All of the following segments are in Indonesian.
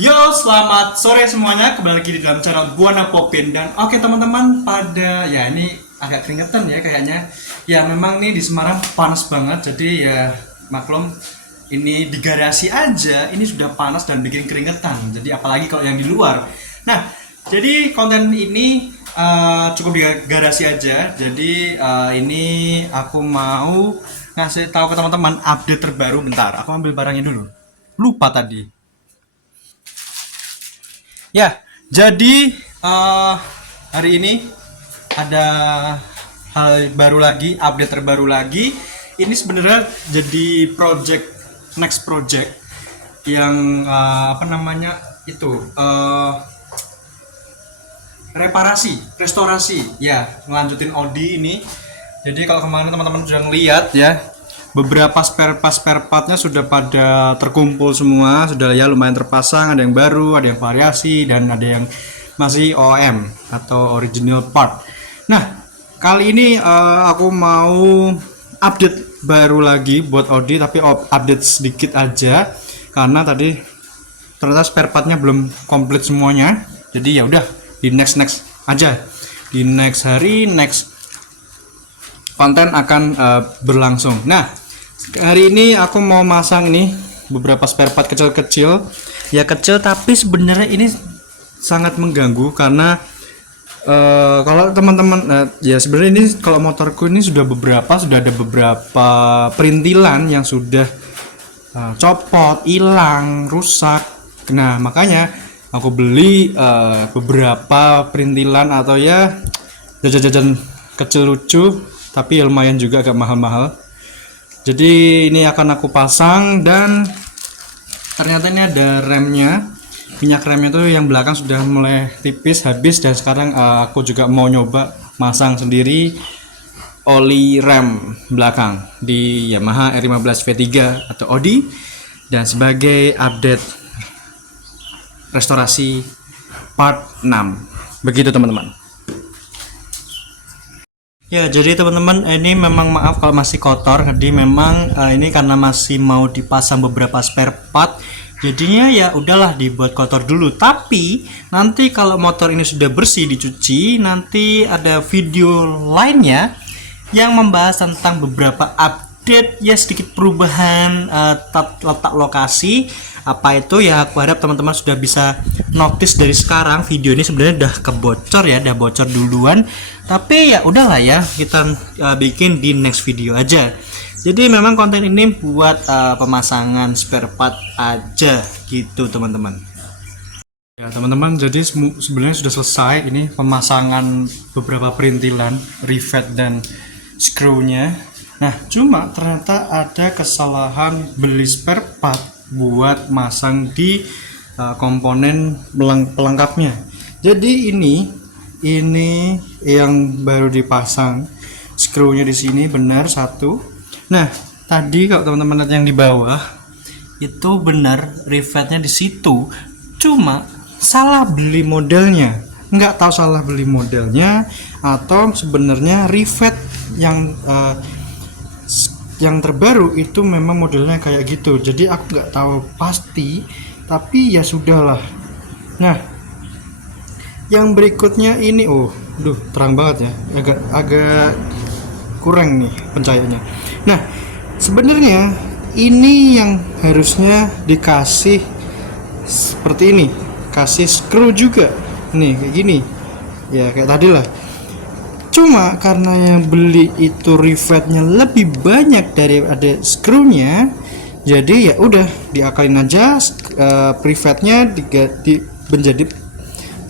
Yo, selamat sore semuanya. Kembali lagi di dalam channel Buana Popin. Dan oke teman-teman, pada ya ini agak keringetan ya kayaknya. Ya memang nih di Semarang panas banget. Jadi ya maklum ini di garasi aja ini sudah panas dan bikin keringetan. Jadi apalagi kalau yang di luar. Nah, jadi konten ini cukup di garasi aja. Jadi ini aku mau ngasih tahu ke teman-teman update terbaru. Bentar, aku ambil barangnya dulu. Lupa tadi. Ya, jadi hari ini ada hal baru lagi, update terbaru lagi. Ini sebenarnya jadi next project yang apa namanya itu restorasi. Ya, ngelanjutin Audi ini. Jadi kalau kemarin teman-teman sudah ngeliat ya, beberapa spare partnya sudah pada terkumpul semua, sudah ya lumayan terpasang, ada yang baru, ada yang variasi, dan ada yang masih OEM atau original part. Nah, kali ini aku mau update baru lagi buat Audi, tapi update sedikit aja karena tadi ternyata spare partnya belum komplit semuanya. Jadi ya udah di next aja, di next hari, next konten akan berlangsung. Nah, hari ini aku mau masang ini beberapa spare part kecil-kecil. Ya kecil tapi sebenarnya ini sangat mengganggu karena kalau teman-teman ya sebenarnya ini kalau motorku ini sudah ada beberapa perintilan yang sudah copot, hilang, rusak. Nah, makanya aku beli beberapa perintilan atau ya jajan-jajan kecil lucu, tapi ya lumayan juga agak mahal-mahal. Jadi ini akan aku pasang dan ternyata ini ada remnya, minyak remnya tuh yang belakang sudah mulai tipis habis, dan sekarang aku juga mau nyoba masang sendiri oli rem belakang di Yamaha R15 V3 atau Audi, dan sebagai update restorasi part 6 begitu teman-teman. Ya, jadi teman-teman ini memang maaf kalau masih kotor. Jadi memang ini karena masih mau dipasang beberapa spare part. Jadinya ya udahlah dibuat kotor dulu. Tapi nanti kalau motor ini sudah bersih dicuci, nanti ada video lainnya yang membahas tentang beberapa update ya, sedikit perubahan letak lokasi. Apa itu ya, aku harap teman-teman sudah bisa notice dari sekarang. Video ini sebenarnya udah kebocor ya, udah bocor duluan, tapi ya udahlah ya, kita bikin di next video aja. Jadi memang konten ini buat pemasangan spare part aja gitu teman-teman. Ya teman-teman, jadi sebenarnya sudah selesai ini pemasangan beberapa perintilan, rivet dan screw-nya. Nah, cuma ternyata ada kesalahan beli spare part buat masang di komponen pelengkapnya. Jadi ini yang baru dipasang, screw-nya di sini benar satu. Nah, tadi kalau teman-teman lihat yang di bawah itu benar rivetnya di situ, cuma salah beli modelnya. Nggak tahu salah beli modelnya atau sebenarnya rivet yang terbaru itu memang modelnya kayak gitu. Jadi aku nggak tahu pasti, tapi ya sudahlah. Nah, yang berikutnya ini terang banget ya, agak kurang nih pencahayaannya. Nah, sebenarnya ini yang harusnya dikasih seperti ini, kasih screw juga nih kayak gini ya, kayak tadi lah. Cuma karena yang beli itu rivetnya lebih banyak dari ada screw-nya, jadi ya udah diakalin aja rivetnya menjadi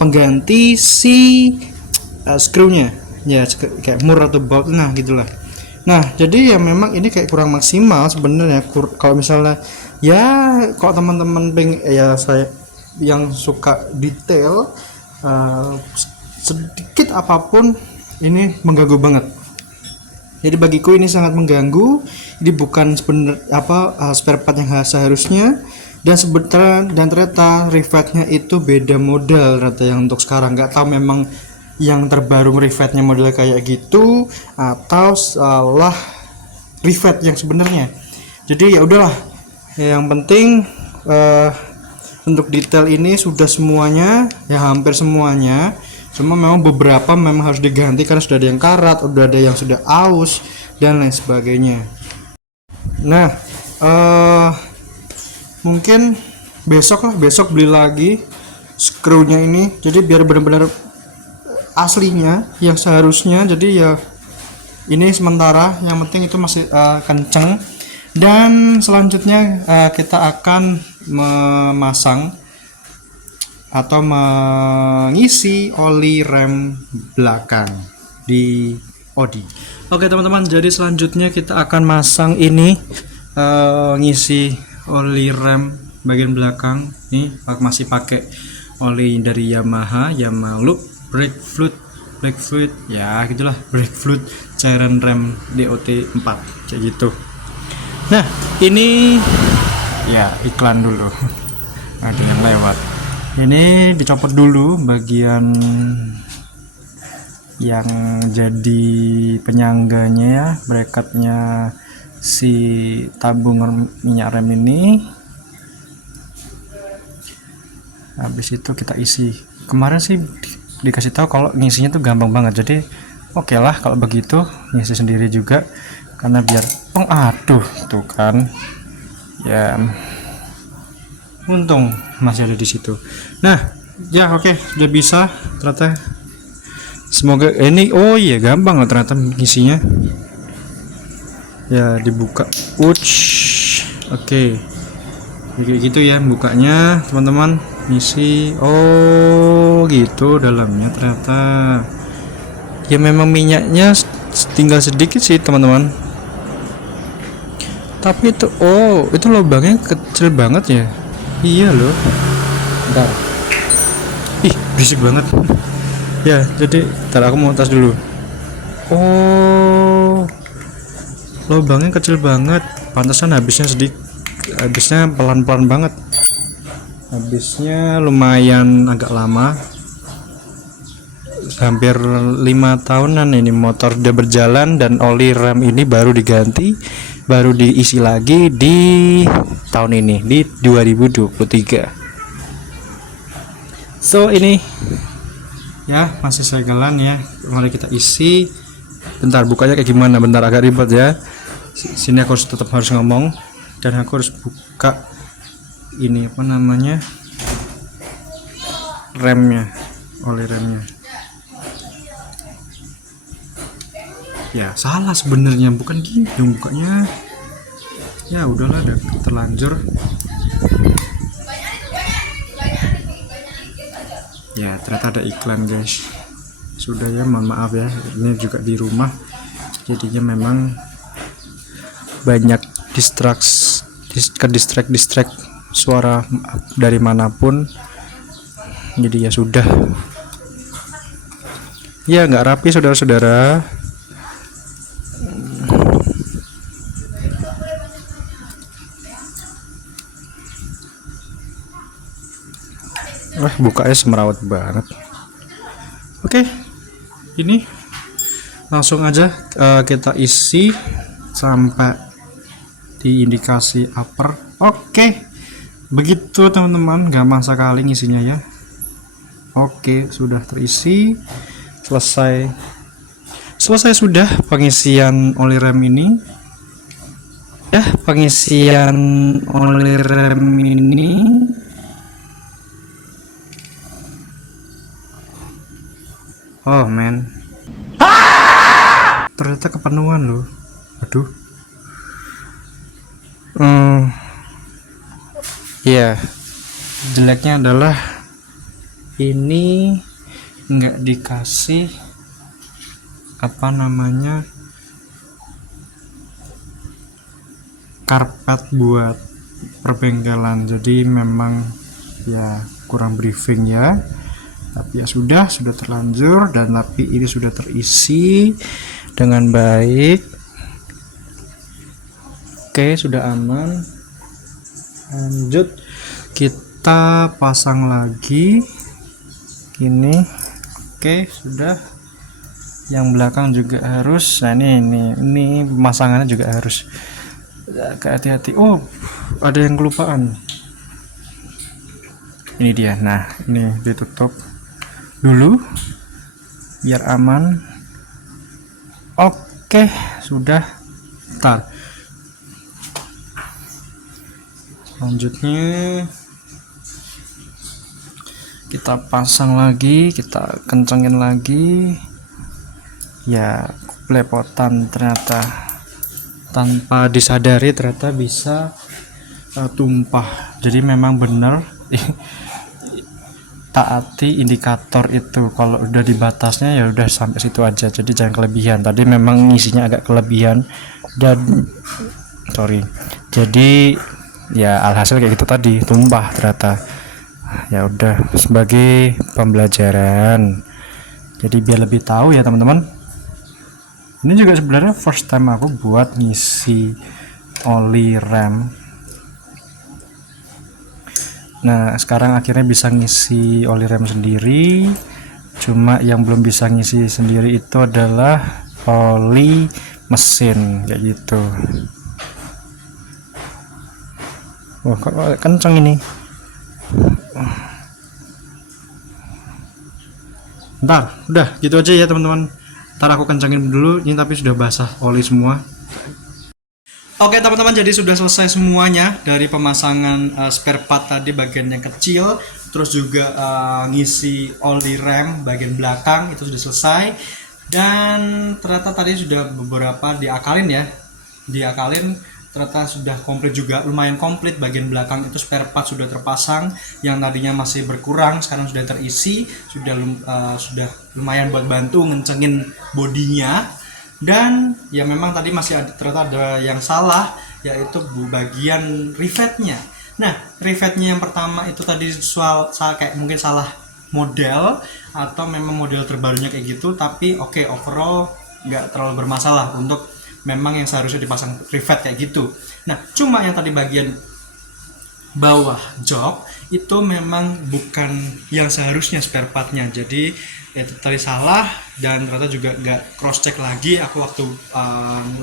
pengganti si screw-nya ya, kayak mur atau bolt, nah gitulah. Nah, jadi ya memang ini kayak kurang maksimal sebenarnya. Kalau misalnya ya kalau teman-teman ya saya yang suka detail, sedikit apapun ini mengganggu banget. Jadi bagiku ini sangat mengganggu. Ini bukan spare part yang seharusnya, dan ternyata rivetnya itu beda model ternyata yang untuk sekarang. Nggak tahu memang yang terbaru rivetnya model kayak gitu atau salah rivet yang sebenarnya. Jadi ya udahlah, yang penting untuk detail ini sudah semuanya ya, hampir semuanya. Cuma memang beberapa memang harus diganti karena sudah ada yang karat, udah ada yang sudah aus dan lain sebagainya. Nah, mungkin besok beli lagi skrunya ini, jadi biar benar-benar aslinya yang seharusnya. Jadi ya ini sementara, yang penting itu masih kenceng. Dan selanjutnya kita akan memasang atau mengisi oli rem belakang di Audi. Oke teman-teman, jadi selanjutnya kita akan masang ini, ngisi oli rem bagian belakang. Ini masih pakai oli dari Yamaha Loop brake fluid ya gitulah, brake fluid cairan rem DOT 4 kayak gitu. Nah ini ya iklan dulu ada yang lewat. Ini dicopot dulu bagian yang jadi penyangganya ya, bracketnya si tabung minyak rem ini. Habis itu kita isi. Kemarin sih dikasih tahu kalau ngisinya tuh gampang banget, jadi oke lah kalau begitu ngisi sendiri juga, karena biar aduh tuh kan ya, untung masih ada di situ. Nah ya oke, sudah bisa ternyata. Semoga ini oh iya gampang lah ternyata ngisinya ya, dibuka oke, kayak gitu ya bukanya teman-teman. Ngisi oh gitu dalamnya ternyata ya, memang minyaknya tinggal sedikit sih teman-teman, tapi itu oh itu lubangnya kecil banget ya. Iya loh, bentar, ih berisik banget ya. Jadi ntar aku mau tas dulu. Oh lubangnya kecil banget, pantasan habisnya pelan-pelan banget. Habisnya lumayan agak lama, hampir 5 tahunan ini motor udah berjalan, dan oli rem ini baru diganti, baru diisi lagi di tahun ini, di 2023. So ini ya masih segelan ya, mari kita isi. Bentar bukanya kayak gimana, bentar agak ribet ya. Sini aku tetap harus ngomong, dan aku harus buka ini apa namanya, remnya, oli remnya ya. Salah sebenarnya, bukan gini dong bukanya ya. Udahlah udah terlanjur ya. Ternyata ada iklan guys, sudah ya, mohon maaf ya. Ini juga di rumah jadinya memang banyak distract suara dari manapun, jadi ya sudah ya, nggak rapi saudara-saudara. Wah bukanya semerawut banget. Oke, ini langsung aja kita isi sampai di indikasi upper. Oke, begitu teman-teman, gampang sekali ngisinya ya. Oke, sudah terisi, selesai sudah pengisian oli rem ini ya. Pengisian oli rem ini oh men, ternyata kepenuhan loh. Aduh ya, jeleknya adalah ini nggak dikasih apa namanya, karpet buat perbengkelan, jadi memang ya kurang briefing ya. Tapi ya sudah terlanjur, dan tapi ini sudah terisi dengan baik. Oke, sudah aman. Lanjut kita pasang lagi ini. Oke, sudah. Yang belakang juga harus. Nah ini pemasangannya juga harus agak hati-hati. Oh ada yang kelupaan. Ini dia. Nah, ini ditutup dulu biar aman. Oke, sudah. Ntar selanjutnya kita pasang lagi, kita kencengin lagi. Ya, belepotan ternyata, tanpa disadari ternyata bisa tumpah. Jadi memang benar taati indikator itu. Kalau udah di batasnya ya udah sampai situ aja, jadi jangan kelebihan. Tadi memang ngisinya agak kelebihan dan jadi ya alhasil kayak gitu tadi, tumpah ternyata. Ya udah, sebagai pembelajaran, jadi biar lebih tahu ya teman-teman. Ini juga sebenarnya first time aku buat ngisi oli rem. Nah, sekarang akhirnya bisa ngisi oli rem sendiri. Cuma yang belum bisa ngisi sendiri itu adalah oli mesin kayak gitu. Wah, kok kenceng ini. Ntar, udah gitu aja ya teman-teman. Ntar aku kencengin dulu. Ini tapi sudah basah oli semua. Oke teman-teman, jadi sudah selesai semuanya dari pemasangan spare part tadi bagian yang kecil, terus juga ngisi oli rem bagian belakang itu sudah selesai. Dan ternyata tadi sudah beberapa diakalin, ternyata sudah komplit juga, lumayan komplit. Bagian belakang itu spare part sudah terpasang, yang tadinya masih berkurang sekarang sudah terisi, sudah lumayan buat bantu ngencengin bodinya. Dan ya memang tadi masih ternyata ada yang salah, yaitu bagian rivetnya. Nah, rivetnya yang pertama itu tadi kayak mungkin salah model, atau memang model terbarunya kayak gitu. Tapi oke, overall nggak terlalu bermasalah untuk memang yang seharusnya dipasang rivet kayak gitu. Nah, cuma yang tadi bagian bawah jok itu memang bukan yang seharusnya spare partnya, jadi itu tadi salah. Dan ternyata juga nggak cross check lagi aku waktu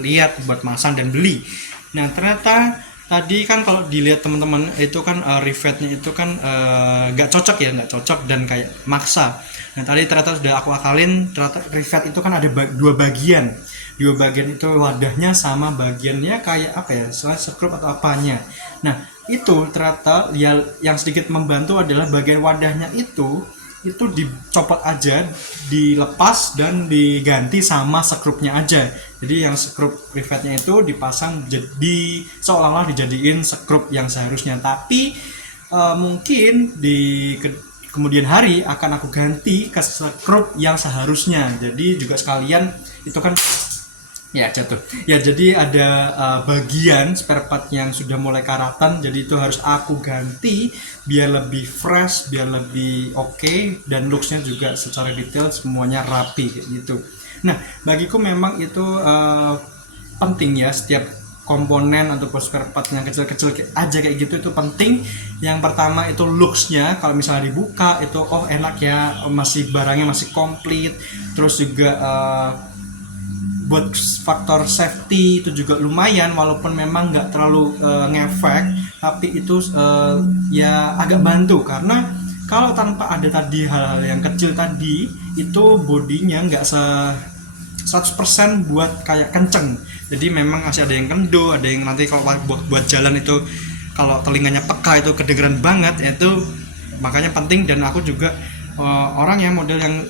lihat buat masang dan beli. Nah, ternyata tadi kan kalau dilihat teman-teman itu kan rivetnya itu kan nggak cocok dan kayak maksa. Nah, tadi ternyata sudah aku akalin, ternyata rivet itu kan ada dua bagian itu wadahnya sama bagiannya kayak apa ya, skrup atau apanya. Nah, itu ternyata ya, yang sedikit membantu adalah bagian wadahnya itu dicopot aja, dilepas dan diganti sama skrupnya aja. Jadi yang skrup rivetnya itu dipasang jadi seolah-olah dijadiin skrup yang seharusnya. Tapi mungkin di kemudian hari akan aku ganti ke skrup yang seharusnya. Jadi juga sekalian itu kan ya jatuh ya, jadi ada bagian spare part yang sudah mulai karatan, jadi itu harus aku ganti biar lebih fresh, biar lebih oke, dan looksnya juga secara detail semuanya rapi kayak gitu. Nah, bagiku memang itu penting ya, setiap komponen ataupun spare part yang kecil-kecil aja kayak gitu itu penting. Yang pertama itu looksnya, kalau misalnya dibuka itu oh enak ya, masih barangnya masih komplit. Terus juga buat faktor safety itu juga lumayan, walaupun memang nggak terlalu ngefek, tapi itu ya agak bantu. Karena kalau tanpa ada tadi hal-hal yang kecil tadi, itu bodinya nggak 100% buat kayak kenceng. Jadi memang masih ada yang kendo, ada yang nanti kalau buat jalan itu kalau telinganya peka itu kedengeran banget. Itu makanya penting, dan aku juga orang yang model yang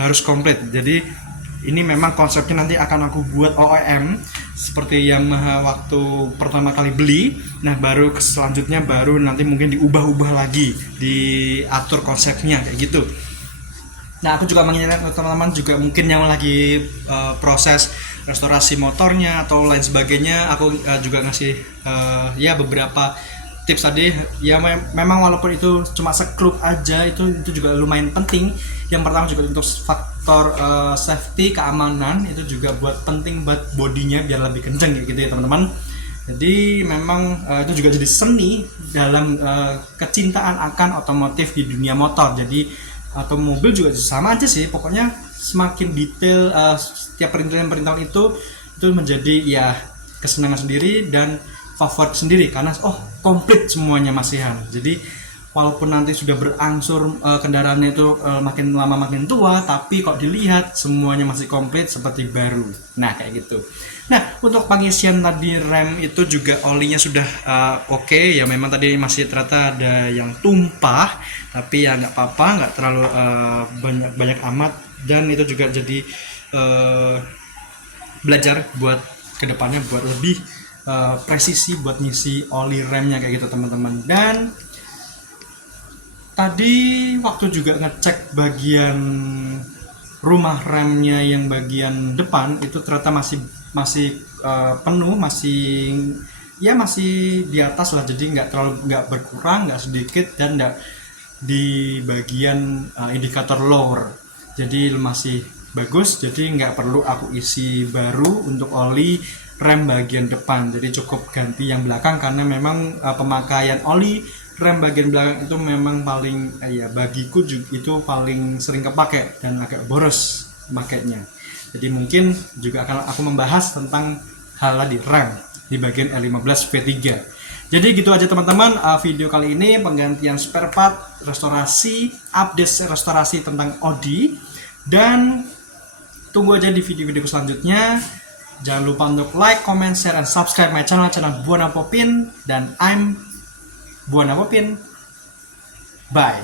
harus komplit. Jadi ini memang konsepnya nanti akan aku buat OEM seperti yang waktu pertama kali beli. Nah, baru selanjutnya baru nanti mungkin diubah-ubah lagi, diatur konsepnya kayak gitu. Nah, aku juga mengingatkan teman-teman juga mungkin yang lagi proses restorasi motornya atau lain sebagainya, aku juga ngasih ya beberapa tips tadi ya. Memang walaupun itu cuma sekrup aja, itu juga lumayan penting. Yang pertama juga untuk faktor safety, keamanan, itu juga buat penting buat bodinya biar lebih kenceng gitu ya teman-teman. Jadi memang itu juga jadi seni dalam kecintaan akan otomotif di dunia motor. Jadi atau mobil juga sama aja sih, pokoknya semakin detail setiap perintalan itu menjadi ya kesenangan sendiri dan favorit sendiri, karena oh komplit semuanya masihan. Jadi walaupun nanti sudah berangsur kendaraannya itu makin lama makin tua, tapi kok dilihat semuanya masih komplit seperti baru. Nah kayak gitu. Nah untuk pengisian tadi rem itu juga olinya sudah oke. Ya memang tadi masih ternyata ada yang tumpah, tapi ya nggak apa-apa, nggak terlalu banyak amat, dan itu juga jadi belajar buat kedepannya buat lebih presisi buat ngisi oli remnya kayak gitu teman-teman. Dan tadi waktu juga ngecek bagian rumah remnya yang bagian depan itu ternyata masih penuh, masih di atas lah, jadi nggak berkurang, nggak sedikit, dan nggak di bagian indikator lower, jadi masih bagus. Jadi nggak perlu aku isi baru untuk oli rem bagian depan, jadi cukup ganti yang belakang karena memang pemakaian oli rem bagian belakang itu memang paling bagiku juga itu paling sering kepake dan agak boros makainya. Jadi mungkin juga akan aku membahas tentang hal di rem di bagian R15 V3. Jadi gitu aja teman-teman, video kali ini penggantian spare part, restorasi, update restorasi tentang Audi, dan tunggu aja di video-video selanjutnya. Jangan lupa untuk like, comment, share, and subscribe my channel Buana Popin, dan I'm Buana Popin. Bye.